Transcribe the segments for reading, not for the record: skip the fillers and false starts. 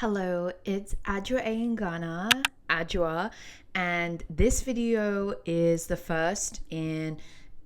Hello, it's Adjoa Ngana, Adjoa, and this video is the first in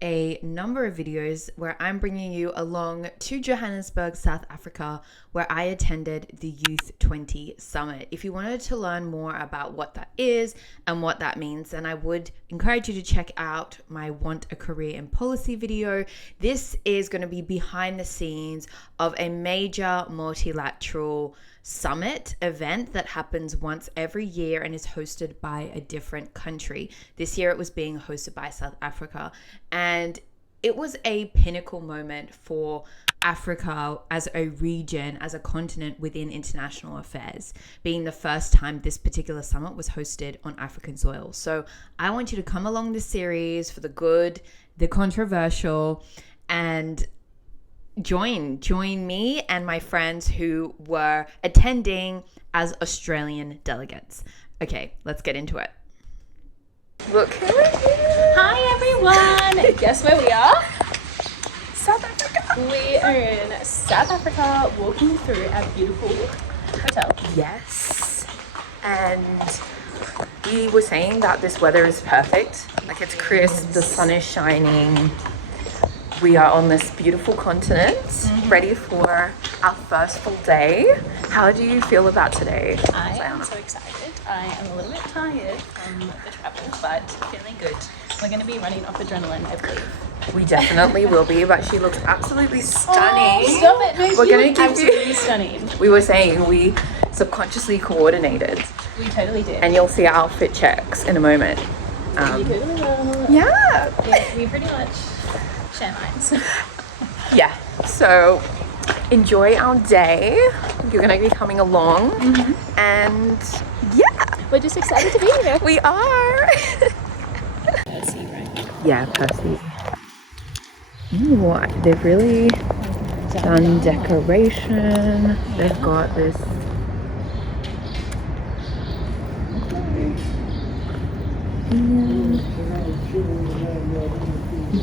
a number of videos where I'm bringing you along to Johannesburg, South Africa, where I attended the Y20 Summit. If you wanted to learn more about what that is and what that means, then I would encourage you to check out my Want a Career in Policy video. This is going to be behind the scenes of a major multilateral summit event that happens once every year and is hosted by a different country. This year it was being hosted by South Africa, and it was a pinnacle moment for Africa as a region, as a continent within international affairs, being the first time this particular summit was hosted on African soil. So I want you to come along this series for the good, the controversial, and join me and my friends who were attending as Australian delegates. Okay, let's get into it. Look who is here. Hi everyone! Guess where we are? South Africa. We are in South Africa, walking through our beautiful hotel. Yes. And we were saying that this weather is perfect. Like, it's crisp, the sun is shining. We are on this beautiful continent, ready for our first full day. How do you feel about today? I am so excited. I am a little bit tired from the travel, but feeling good. We're going to be running off adrenaline, I believe. We definitely will be, but she looks absolutely stunning. Oh, stop it. No, We're going to give absolutely you... stunning. We were saying we subconsciously coordinated. We totally did. And you'll see our outfit checks in a moment. You totally will. Yeah. We pretty much share minds. Yeah, so enjoy our day. You're going to be coming along. And yeah, We're just excited to be here. we are. Percy, right? Yeah, Percy. Ooh, they've really done decoration. They've got this. And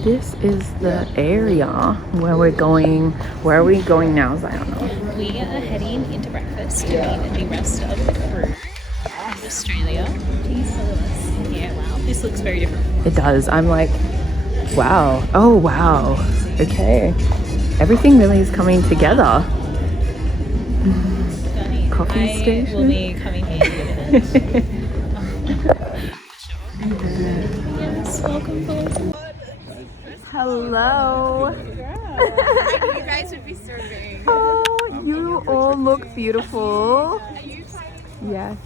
this is the area where we're going. Where are we going now, Zion? We are heading into breakfast to meet the rest of the crew in Australia. Please follow us in here. Wow, this looks very different. It does. I'm like, wow. Oh, wow. Okay. Everything really is coming together. Coffee station. I will be coming here in a minute. Yes, welcome, folks. Hello. I knew you guys would be serving. Oh, you all look beautiful. Are you Yes.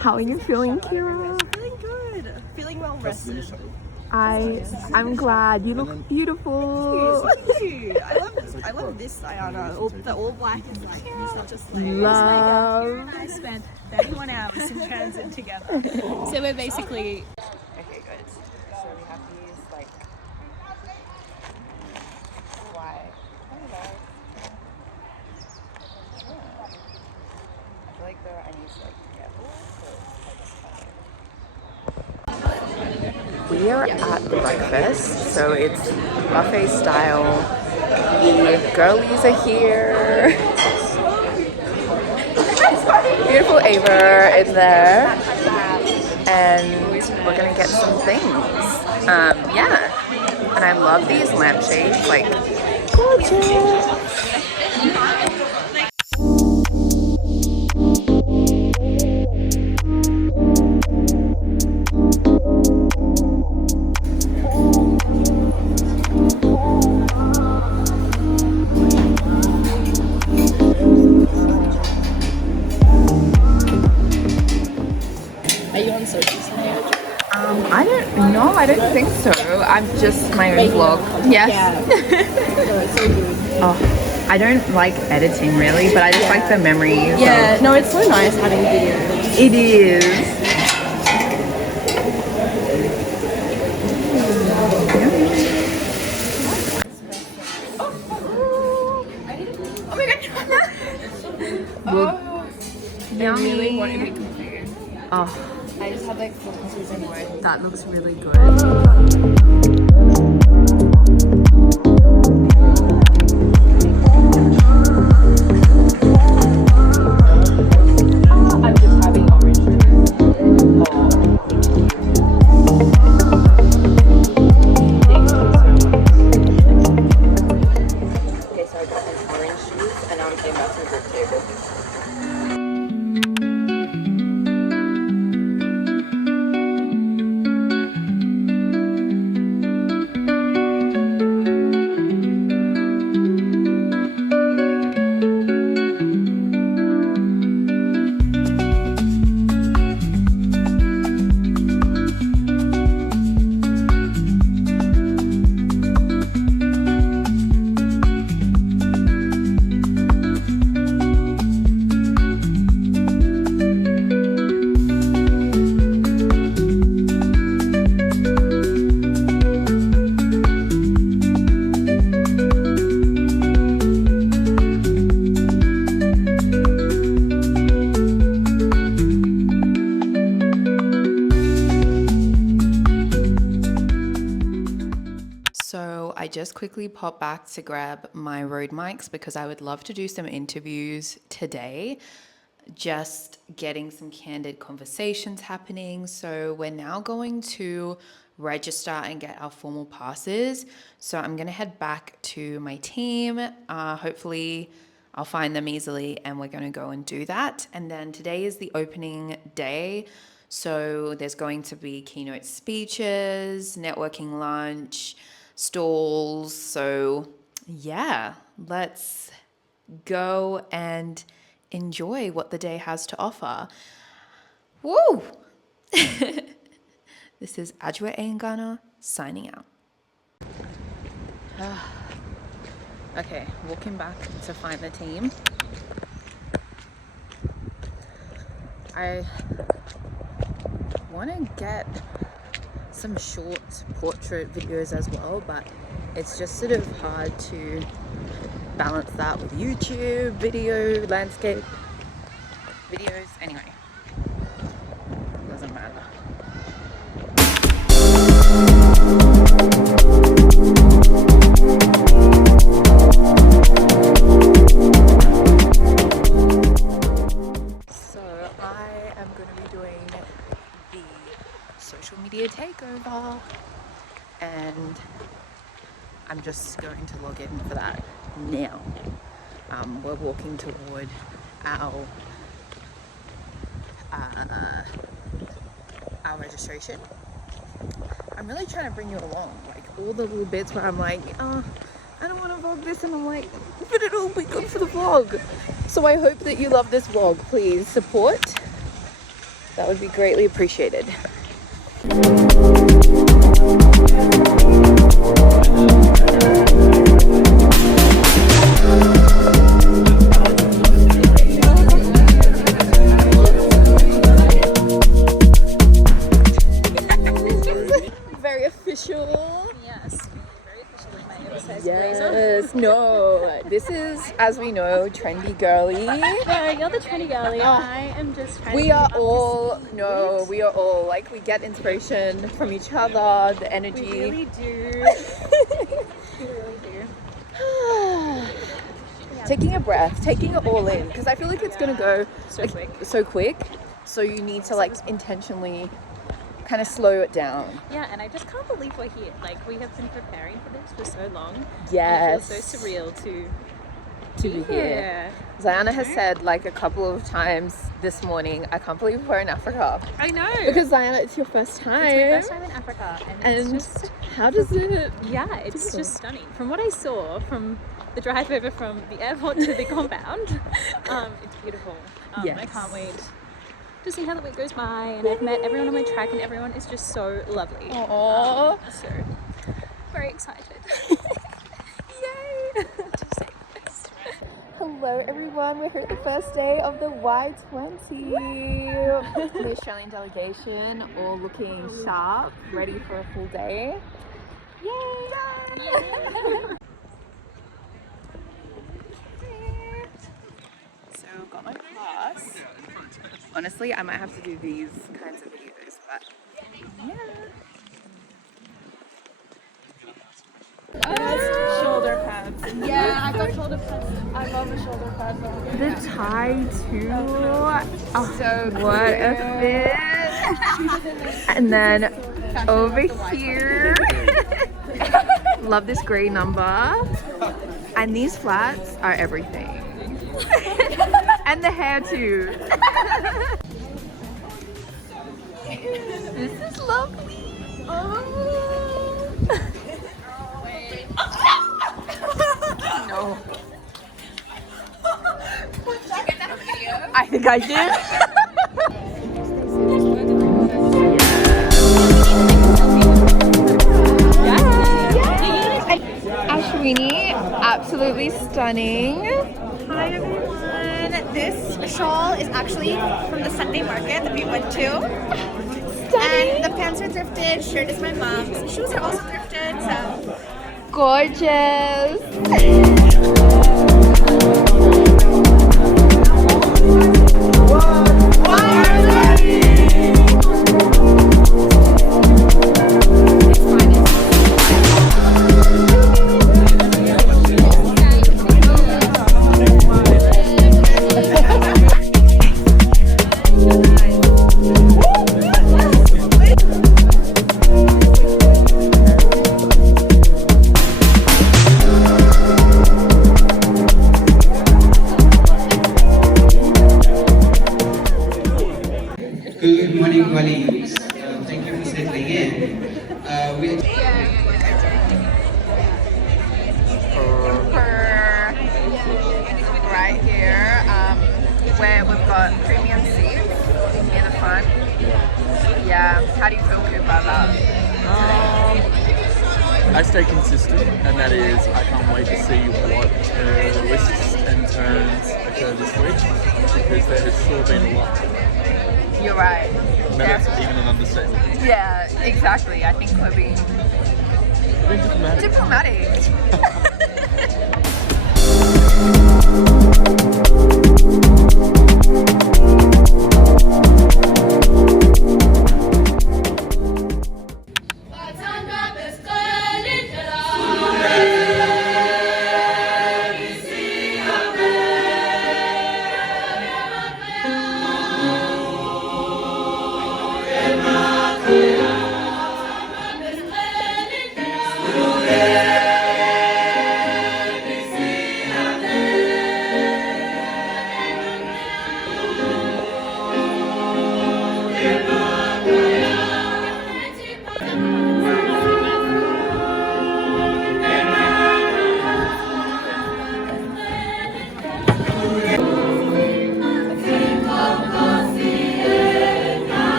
How are you feeling, Kira? feeling good? Feeling well rested. I'm glad. You look beautiful. Thank you. I love this Ayana. The all black is like such a slave. Love. I spent 31 hours in transit together. So we're basically Okay, good. So we have these like why? I feel like there I need to like We are at the breakfast, so it's buffet style. The girlies are here. Beautiful Ava in there. And we're gonna get some things. Yeah. And I love these lampshades, like, gorgeous. I don't think so. I'm just my own vlog. Yes. Oh, I don't like editing really, but I just like the memories. Yeah, no, it's so nice having videos. It is. Oh my god. Yummy. I really want to be confused. Oh, I just have like focus and words. that looks really good. So I just quickly popped back to grab my Rode mics because I would love to do some interviews today, just getting some candid conversations happening. So we're now going to register and get our formal passes. So I'm going to head back to my team. Hopefully I'll find them easily and we're going to go and do that. And then today is the opening day. So there's going to be keynote speeches, networking lunch, stalls. So yeah, let's go and enjoy what the day has to offer. Woo! This is Ajua Aingana signing out. Okay, walking back to find the team. I want to get some short portrait videos as well, but it's just sort of hard to balance that with YouTube video, landscape videos. Anyway, doesn't matter. So I am going to be doing the social media takeover, and I'm just going to log in for that now. We're walking toward our registration. I'm really trying to bring you along, like all the little bits where I'm like, oh, I don't want to vlog this, and I'm like, but it'll be good for the vlog. So I hope that you love this vlog. Please support. That would be greatly appreciated. Very official. Yes, very official in my oversized Yes, no, this is, as we know, trendy girly. No, you're the trendy girly. I am just trying We to are keep up all, to speed. no, we are all, like, we get inspiration from each other, the energy. We really do. We really do. Taking a breath, taking it all in, because I feel like it's going to go So like, quick. so quick, so you need to, like, intentionally kind of slow it down. Yeah, and I just can't believe we're here. Like, we have been preparing for this for so long. Yes. And it feels so surreal To be here. Ziana has said, like, a couple of times this morning, I can't believe we're in Africa. I know. Because Ziana, it's your first time. It's my first time in Africa. And And it's just, how does it? yeah, it's just stunning. From what I saw from the drive over from the airport to the compound, it's beautiful. Yes. I can't wait to see how the week goes by. And I've met everyone on my track, and everyone is just so lovely. Aww. So, very excited. Yay! Hello everyone, we're here at the first day of the Y20. The Australian delegation all looking sharp, ready for a full day. Yay! So got my pass. Honestly, I might have to do these kinds of videos, but yeah. Shoulder pads. Yeah, I got shoulder pads. I love a shoulder pad. The tie too. Oh, so what a fit! And then over here, love this gray number. And these flats are everything. And the hair too. This is lovely. Oh. No. I think I did. Ashwini, absolutely stunning. Hi everyone. This shawl is actually from the Sunday market that we went to. And the pants are thrifted, shirt is my mom's. Shoes are also thrifted, so Gorgeous. Good morning, colleagues. Thank you for settling in. Right here, where we've got premium seats in the front. Yeah, how do you feel about that? I stay consistent, and that is I can't wait to see what twists and turns occur this week, because there has sure been a lot. You're right. Maybe that's even an understatement. Yeah, exactly. I think we're being diplomatic.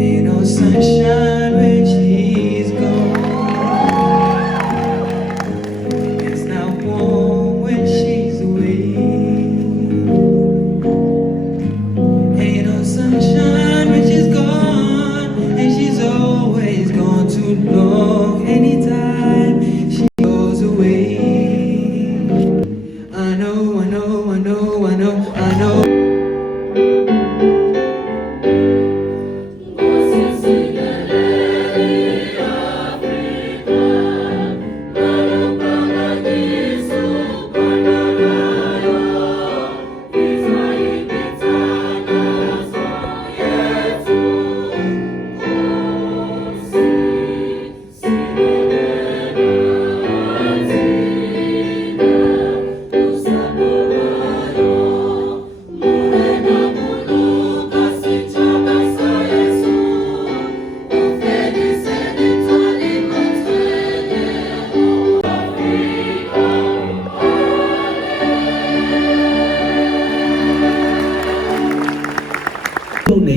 Ain't no sunshine when she's gone. It's not warm when she's away. Ain't no sunshine when she's gone, and she's always gone too long. Anytime she goes away, I know, I know, I know, I know, I know.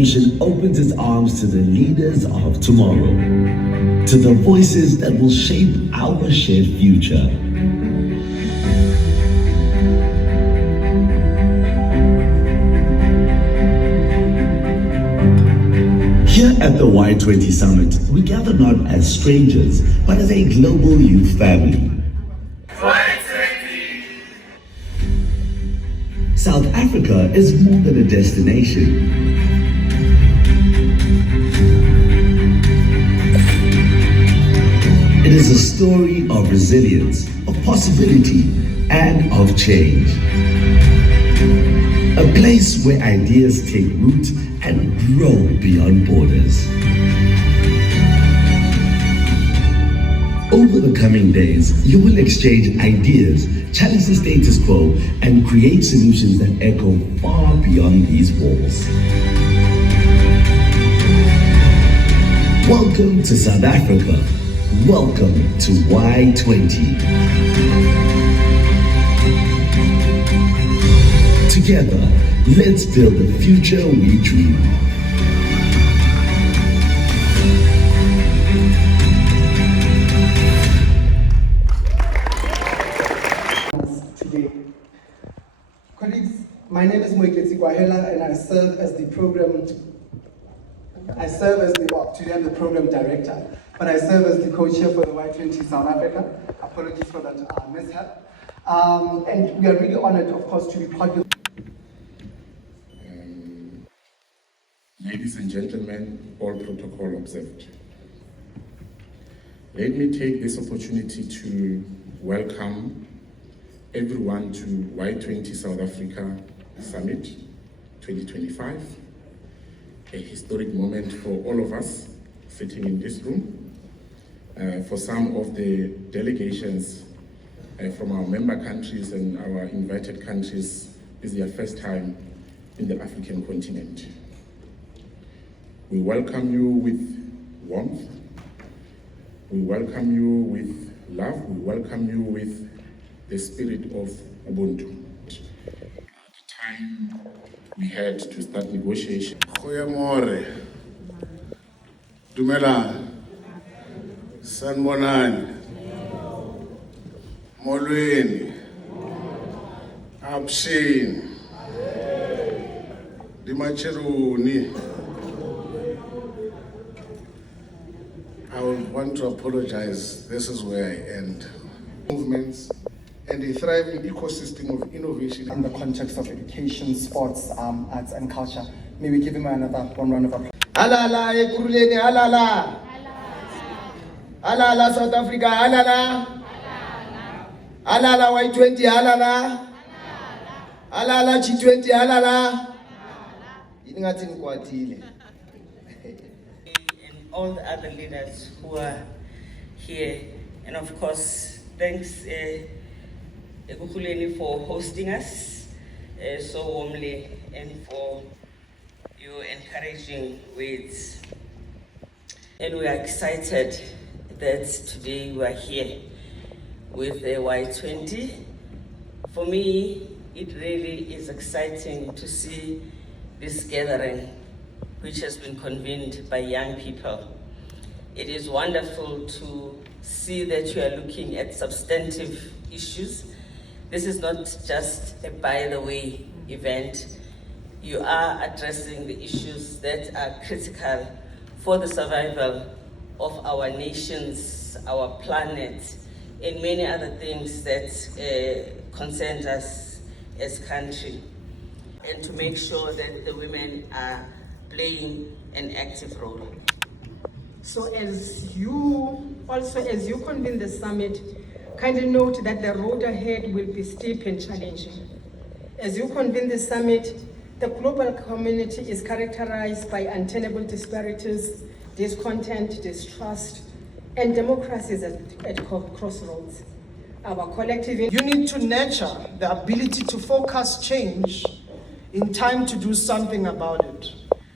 delegation opens its arms to the leaders of tomorrow, to the voices that will shape our shared future. Here at the Y20 Summit, we gather not as strangers, but as a global youth family. Y20! South Africa is more than a destination. It is a story of resilience, of possibility, and of change. A place where ideas take root and grow beyond borders. Over the coming days, you will exchange ideas, challenge the status quo, and create solutions that echo far beyond these walls. Welcome to South Africa. Welcome to Y20. Together, let's build the future we dream of. Today. Colleagues, my name is Y20 and I serve as the today I'm the program director, but I serve as the co-chair for the Y20 South Africa. Apologies for that mishap. And we are really honored, of course, to be part of. Ladies and gentlemen, all protocol observed. Let me take this opportunity to welcome everyone to Y20 South Africa Summit 2025, a historic moment for all of us sitting in this room. For some of the delegations from our member countries and our invited countries, this is their first time in the African continent. We welcome you with warmth. We welcome you with love. We welcome you with the spirit of Ubuntu. At the time we had to start negotiation. Goeiemorgen. Dumelang. Sanibonani. Molweni. Abshini. Dimacheruni. I would want to apologize. This is where I end. Movements and a thriving ecosystem of innovation In the context of education, sports, arts, and culture. May we give him another one round of applause. Alala Ekurhuleni, alala. Alala South Africa, alala. Alala Y20, alala. Alala G20, alala. Ingathi ngikwatile. And all the other leaders who are here. And of course, thanks Ekurhuleni for hosting us so warmly and for your encouraging words. And we are excited that today we are here with the Y20. For me, it really is exciting to see this gathering, which has been convened by young people. It is wonderful to see that you are looking at substantive issues. This is not just a by-the-way event. You are addressing the issues that are critical for the survival of our nations, our planet, and many other things that concern us as country. And to make sure that the women are playing an active role. So as you convene the summit, kindly note that the road ahead will be steep and challenging. As you convene the summit, the global community is characterized by untenable disparities, discontent, distrust, and democracy is at crossroads. Our collective... You need to nurture the ability to focus change in time to do something about it.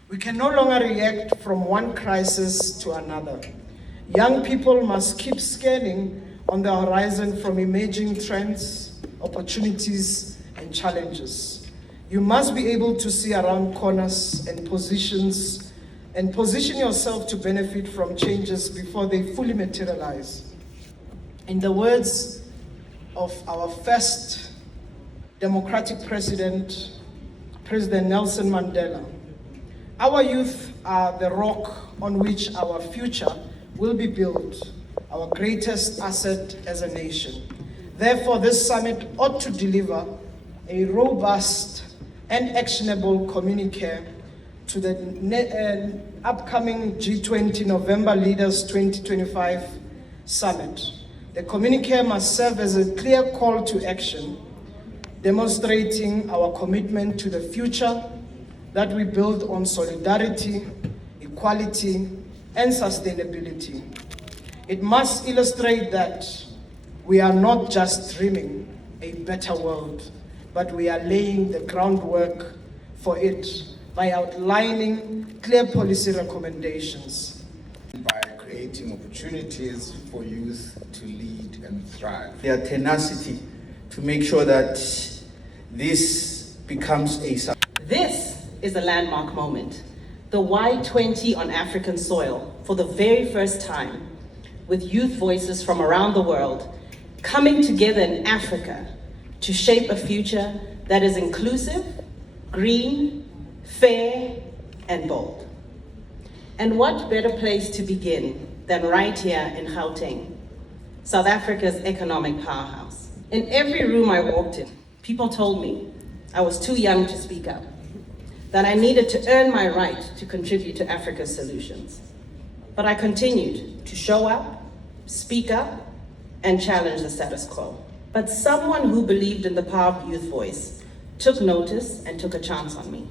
We can no longer react from one crisis to another. Young people must keep scanning on the horizon from emerging trends, opportunities, and challenges. You must be able to see around corners and position yourself to benefit from changes before they fully materialize. In the words of our first democratic president, President Nelson Mandela, our youth are the rock on which our future will be built, our greatest asset as a nation. Therefore, this summit ought to deliver a robust and actionable communique to the upcoming G20 November Leaders 2025 Summit. The communique must serve as a clear call to action, demonstrating our commitment to the future that we build on solidarity, equality, and sustainability. It must illustrate that we are not just dreaming a better world, but we are laying the groundwork for it by outlining clear policy recommendations. By creating opportunities for youth to lead and thrive. Their tenacity to make sure that this becomes a... This is a landmark moment. The Y20 on African soil for the very first time, with youth voices from around the world coming together in Africa to shape a future that is inclusive, green, fair, and bold. And what better place to begin than right here in Gauteng, South Africa's economic powerhouse. In every room I walked in, people told me I was too young to speak up, that I needed to earn my right to contribute to Africa's solutions. But I continued to show up, speak up, and challenge the status quo. But someone who believed in the power of youth voice took notice and took a chance on me.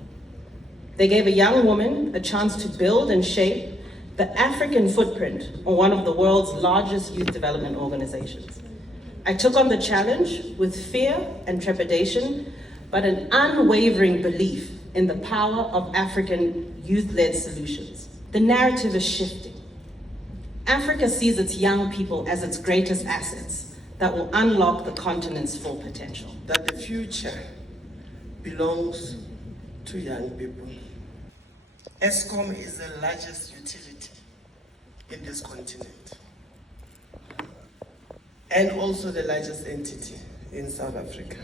They gave a young woman a chance to build and shape the African footprint on one of the world's largest youth development organizations. I took on the challenge with fear and trepidation, but an unwavering belief in the power of African youth-led solutions. The narrative is shifting. Africa sees its young people as its greatest assets that will unlock the continent's full potential. That the future belongs to young people. Eskom is the largest utility in this continent, and also the largest entity in South Africa.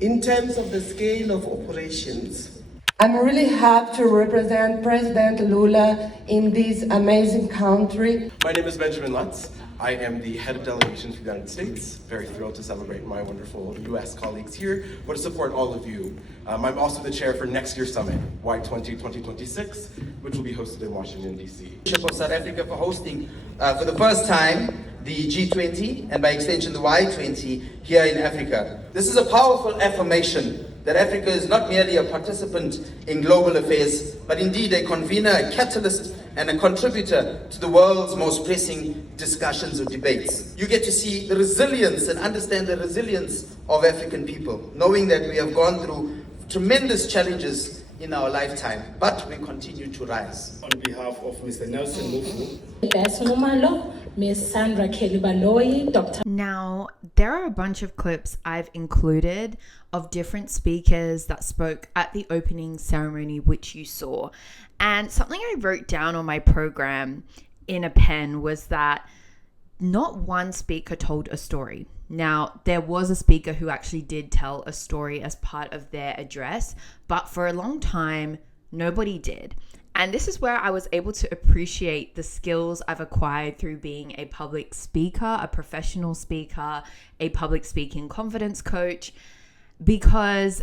In terms of the scale of operations, I'm really happy to represent President Lula in this amazing country. My name is Benjamin Lutz. I am the head of delegation for the United States. Very thrilled to celebrate my wonderful US colleagues here, but to support all of you. I'm also the chair for next year's summit, Y20 2026, which will be hosted in Washington, D.C. Of South Africa for hosting, for the first time, the G20, and by extension the Y20, here in Africa. This is a powerful affirmation that Africa is not merely a participant in global affairs, but indeed a convener, a catalyst, and a contributor to the world's most pressing discussions or debates. You get to see the resilience and understand the resilience of African people, knowing that we have gone through tremendous challenges in our lifetime, but we continue to rise. On behalf of Mr. Nelson Mufu, Ms. Sandra Kelly Baloyi, Dr. Now, there are a bunch of clips I've included of different speakers that spoke at the opening ceremony, which you saw. And something I wrote down on my program in a pen was that not one speaker told a story. Now, there was a speaker who actually did tell a story as part of their address, but for a long time, nobody did. And this is where I was able to appreciate the skills I've acquired through being a public speaker, a professional speaker, a public speaking confidence coach, because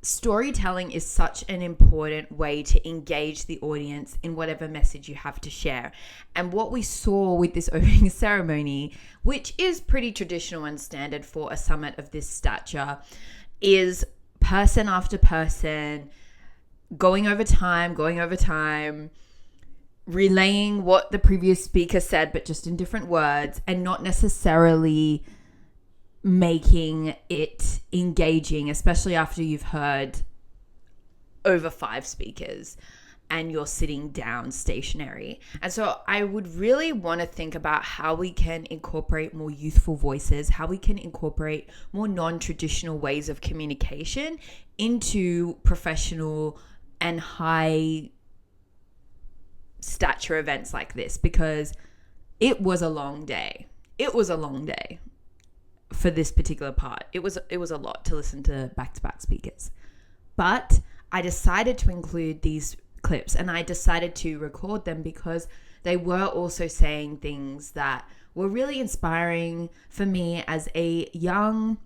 storytelling is such an important way to engage the audience in whatever message you have to share. And what we saw with this opening ceremony, which is pretty traditional and standard for a summit of this stature, is person after person going over time, relaying what the previous speaker said, but just in different words, and not necessarily making it engaging, especially after you've heard over 5 speakers. and you're sitting down stationary. And so I would really want to think about how we can incorporate more youthful voices, how we can incorporate more non-traditional ways of communication into professional and high stature events like this, because it was a long day. It was a long day for this particular part. It was a lot to listen to back-to-back speakers. But I decided to include these clips, and I decided to record them because they were also saying things that were really inspiring for me as a young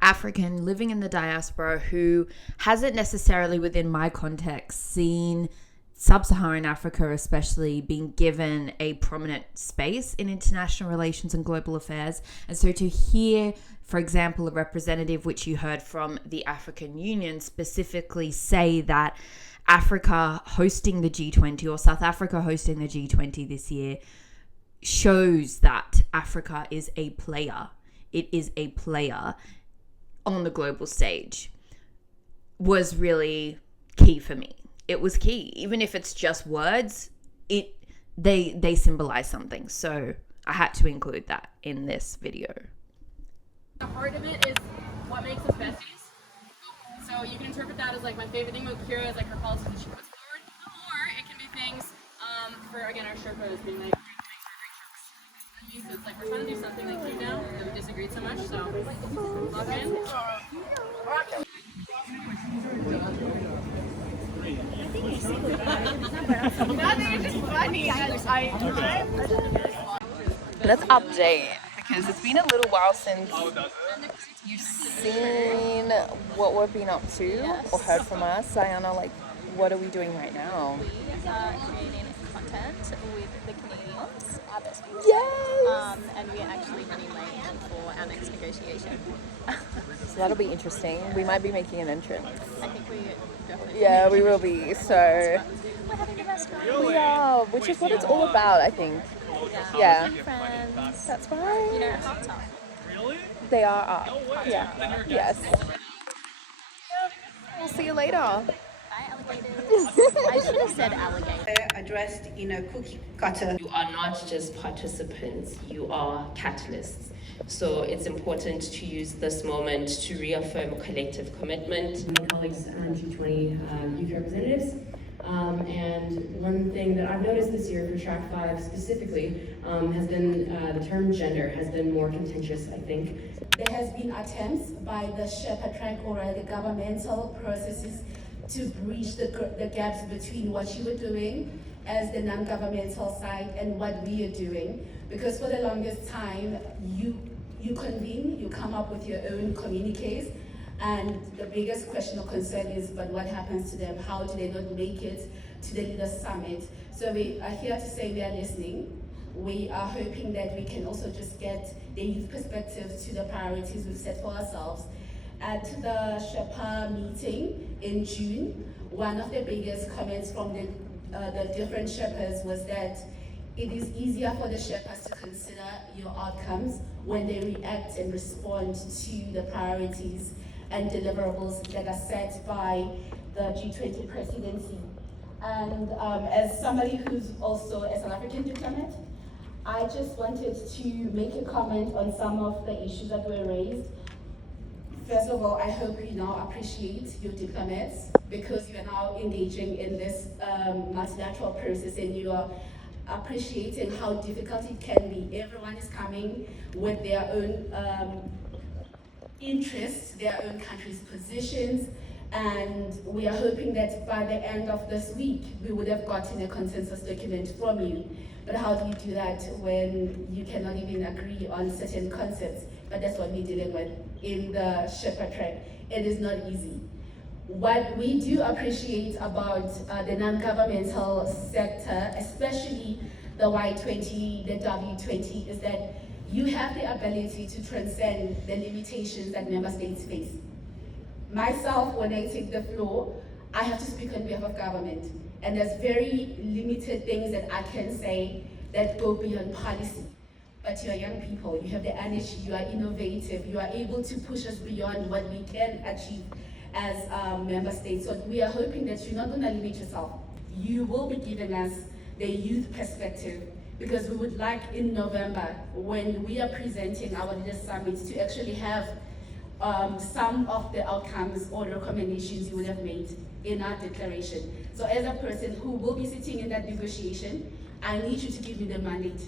African living in the diaspora who hasn't necessarily within my context seen Sub-Saharan Africa especially being given a prominent space in international relations and global affairs. And so to hear, for example, a representative which you heard from the African Union specifically say that Africa hosting the G20 or South Africa hosting the G20 this year shows that Africa is a player. It is a player on the global stage, was really key for me. It was key. Even if it's just words, they symbolize something. So I had to include that in this video. The heart of it is what makes us besties. So you can interpret that as like my favorite thing about Kira is like her policies that she puts forward, or it can be things for again our Sherpas being like great Sherpas. So it's like we're trying to do something like cute now that we disagreed so much. So lock in. Let's update, because it's been a little while since you've seen what we've been up to or heard from us. Diana, like, what are we doing right now? We are creating content with the Canadians, our besties. Yes! And we are actually running late for our next negotiation. So that'll be interesting. We might be making an entrance. I think we definitely Yeah, we will be. So we're having the best time. we are, which is what it's all about, I think. Yeah. Friends. That's right. You know, hot top. They are up. Yeah. Yes. We'll see you later. Bye, alligators. I should have said alligator. Addressed in a cookie cutter. You are not just participants, you are catalysts. So it's important to use this moment to reaffirm collective commitment. My colleagues and G20 youth representatives. And one thing that I've noticed this year for Track 5 specifically has been the term gender has been more contentious, I think. There has been attempts by the Sherpa track or the governmental processes to bridge the gaps between what you were doing as the non-governmental side and what we are doing. Because for the longest time, you convene, you come up with your own communiques, and the biggest question or concern is, but what happens to them? How do they not make it to the Leaders Summit? So we are here to say we are listening. We are hoping that we can also just get the youth perspective to the priorities we've set for ourselves. At the Sherpa meeting in June, one of the biggest comments from the different Sherpas was that it is easier for the Sherpas to consider your outcomes when they react and respond to the priorities and deliverables that are set by the G20 presidency. And as somebody who's also a South African diplomat, I just wanted to make a comment on some of the issues that were raised. First of all, I hope you now appreciate your diplomats, because you are now engaging in this multilateral process and you are appreciating how difficult it can be. Everyone is coming with their own interests, their own country's positions, and we are hoping that by the end of this week, we would have gotten a consensus document from you. But how do you do that when you cannot even agree on certain concepts? But that's what we're dealing with in the Sherpa track. It is not easy. What we do appreciate about the non-governmental sector, especially the Y20, the W20, is that you have the ability to transcend the limitations that member states face. Myself, when I take the floor, I have to speak on behalf of government. And there's very limited things that I can say that go beyond policy. But you are young people, you have the energy, you are innovative, you are able to push us beyond what we can achieve as member states. So we are hoping that you're not going to limit yourself. you will be giving us the youth perspective, because we would like in November, when we are presenting our Leaders Summit, to actually have some of the outcomes or recommendations you would have made in our declaration. So as a person who will be sitting in that negotiation, I need you to give me the mandate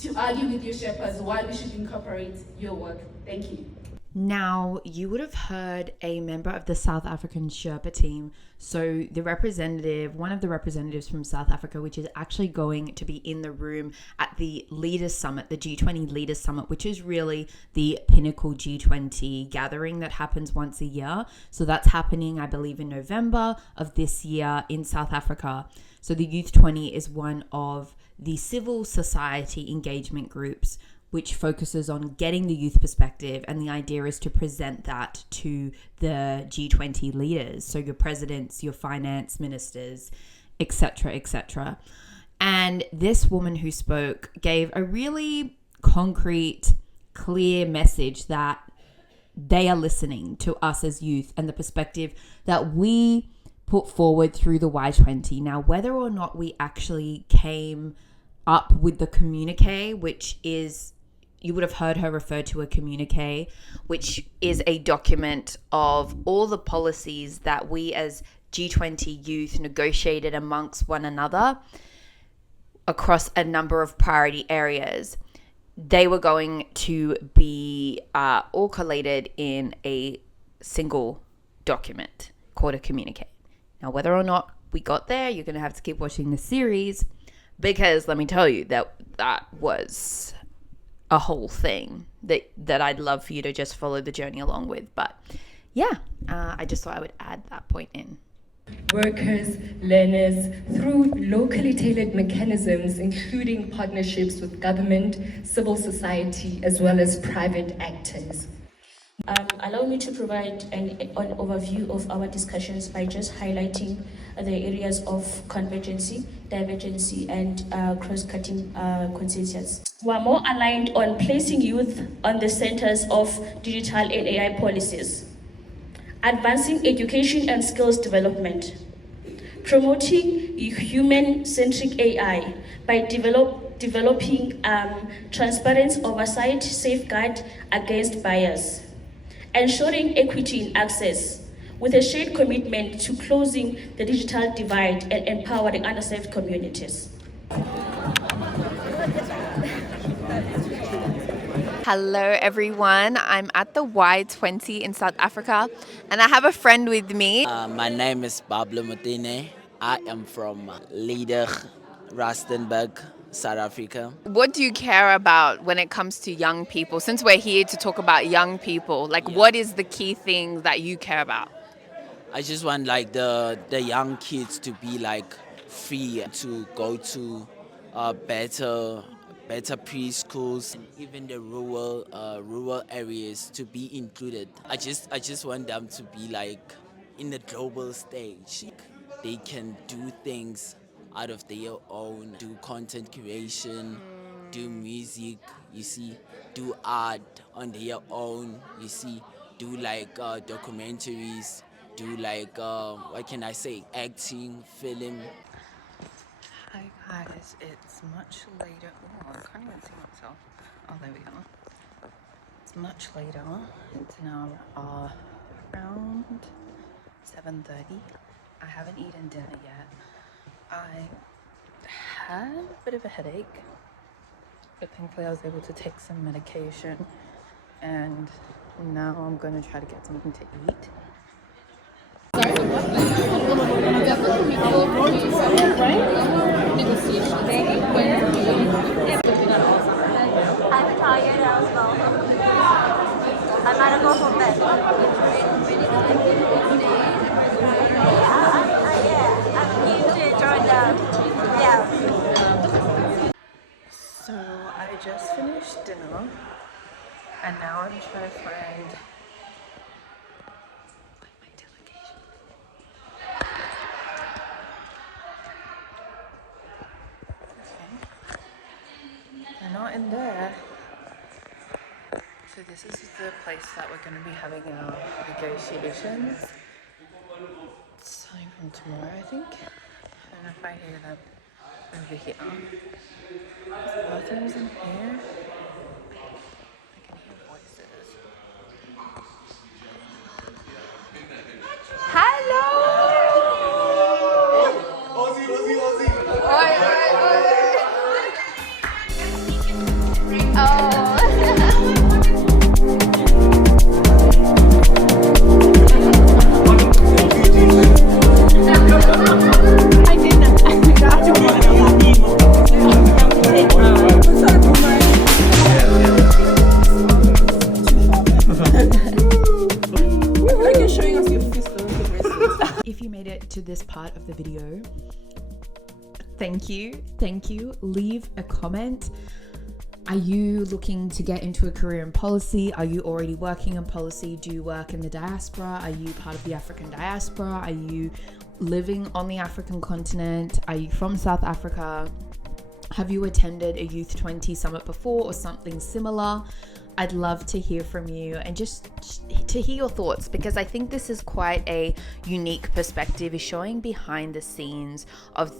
to argue with your Sherpas why we should incorporate your work. Thank you. Now, you would have heard a member of the South African Sherpa team. So the representative, one of the representatives from South Africa, which is actually going to be in the room at the Leaders Summit, the G20 Leaders Summit, which is really the pinnacle G20 gathering that happens once a year. So that's happening, I believe, in November of this year in South Africa. So the Youth 20 is one of the civil society engagement groups which focuses on getting the youth perspective, and the idea is to present that to the G20 leaders, so your presidents, your finance ministers, etc., etc. And this woman who spoke gave a really concrete, clear message that they are listening to us as youth and the perspective that we put forward through the Y20. Now, whether or not we actually came up with the communique, which is, you would have heard her refer to a communique, which is a document of all the policies that we as G20 youth negotiated amongst one another across a number of priority areas. They were going to be all collated in a single document called a communique. Now, whether or not we got there, you're going to have to keep watching the series, because let me tell you that was a whole thing that I'd love for you to just follow the journey along with. But yeah, I just thought I would add that point in. Workers, learners, through locally tailored mechanisms, including partnerships with government, civil society, as well as private actors. Allow me to provide an overview of our discussions by just highlighting the areas of convergency, divergency, and cross-cutting consensus. We are more aligned on placing youth on the centers of digital and AI policies, advancing education and skills development, promoting human-centric AI by developing transparent oversight safeguard against bias, ensuring equity in access, with a shared commitment to closing the digital divide and empowering underserved communities. Hello everyone, I'm at the Y20 in South Africa and I have a friend with me. My name is Pablo Mutine. I am from Rustenburg, South Africa. What do you care about when it comes to young people? Since we're here to talk about young people, what is the key thing that you care about? I just want the young kids to be free to go to better preschools, even the rural areas to be included. I just want them to be in the global stage. They can do things out of their own, do content creation, do music, you see, do art on their own, you see, do documentaries, do what can I say, acting, film. Hi guys, it's much later. Oh, I can't even see myself. Oh, there we go. It's much later. It's now around 7:30. I haven't eaten dinner yet. I had a bit of a headache, but thankfully I was able to take some medication, and now I'm going to try to get something to eat. I'm tired as well. I might go for bed. I'm keen to enjoy that. Yeah. So I just finished dinner, and now I'm trying to find my delegation. Okay, they're not in there. So this is the place that we're going to be having our negotiations. Starting from tomorrow, I think. don't know if I hear them over here. There's bathrooms in here. I can hear voices. Hello! Aussie, Aussie, Aussie! If you made it to this part of the video, thank you. Leave a comment. Are you looking to get into a career in policy? Are you already working in policy? Do you work in the diaspora? Are you part of the African diaspora? Are you living on the African continent? Are you from South Africa? Have you attended a Youth 20 Summit before or something similar? I'd love to hear from you and just to hear your thoughts, because I think this is quite a unique perspective, is showing behind the scenes of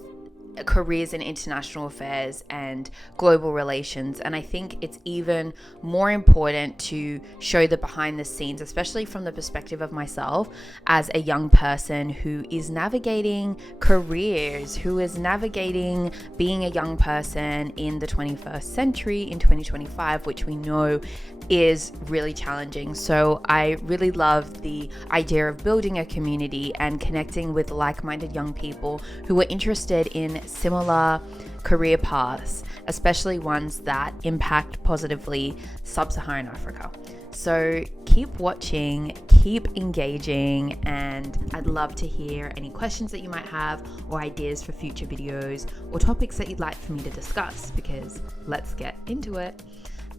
careers in international affairs and global relations. And I think it's even more important to show the behind the scenes, especially from the perspective of myself as a young person who is navigating careers, who is navigating being a young person in the 21st century in 2025, which we know is really challenging. So I really love the idea of building a community and connecting with like-minded young people who are interested in similar career paths, especially ones that impact positively sub-Saharan Africa. So keep watching, keep engaging, and I'd love to hear any questions that you might have or ideas for future videos or topics that you'd like for me to discuss, because let's get into it.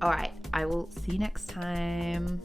All right, I will see you next time.